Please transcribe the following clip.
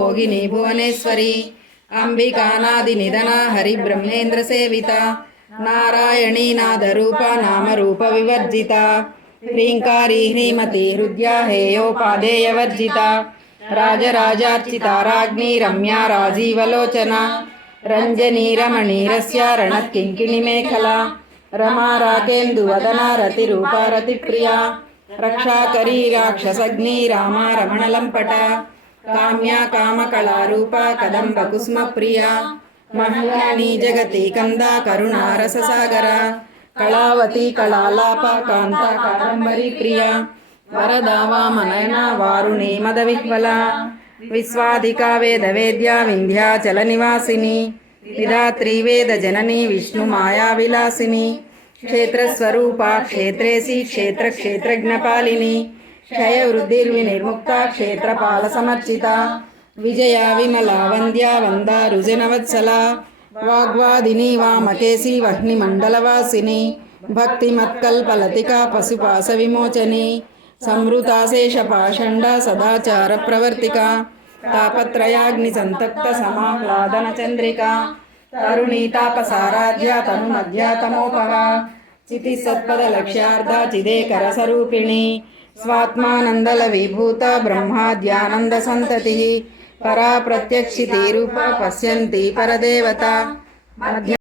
భోగిని భువనేశ్వరి. అంబికానాది నిధన హరి బ్రహ్మేంద్ర సేవిత. నారాయణీ నాదరూప నామరూప వివర్జిత. హ్రీంకారి హ్రీమతి హృద్యా హేయోపాదేయవర్జిత రాజరాజార్చిత రాజ్ఞి రమ్యా రాజీవలోచన రంజనీ రమణీరస్య రణత్కింకిణి మేఖల రమా రాకేందువదన రతిరూప రతిప్రియా రక్షాకరీ రాక్షసగ్ని రామా రమణలంపట కామ్యా కామకళారూప కదంబ కుసుమ ప్రియా మహ్యాని జగతి కంద కరుణారససాగర కళావతి కళాలాప కాంత కాదంబరి ప్రియ వరదా వామనయన వారుణి మద విహ్వల విశ్వాధిక వేద వేద్య వింధ్యాచల నివాసిని విధాత్రి వేద జనని విష్ణు మాయా విలాసిని క్షేత్రస్వరూప క్షేత్రేసి క్షేత్ర క్షేత్రజ్ఞపాలిని క్షయ వృద్ధిర్వినిర్ముక్త క్షేత్రపాల సమర్చిత విజయ విమలా వంద్యా వందారుజనవత్సల వాగ్వాదిని వామకేసి వహ్ని మండలవాసిని భక్తిమత్కల్పలతికా పశుపాస విమోచని సంవృతాశేషపాషండ సదాచార ప్రవర్తిక తాపత్రయాగ్ని సంతప్త సమాహ్లాదన స్వాత్మానందల విభూత బ్రహ్మాద్యానంద సంతతి. పరా ప్రత్యక్షితి రూప పశ్యంతి పరదేవత. మధ్య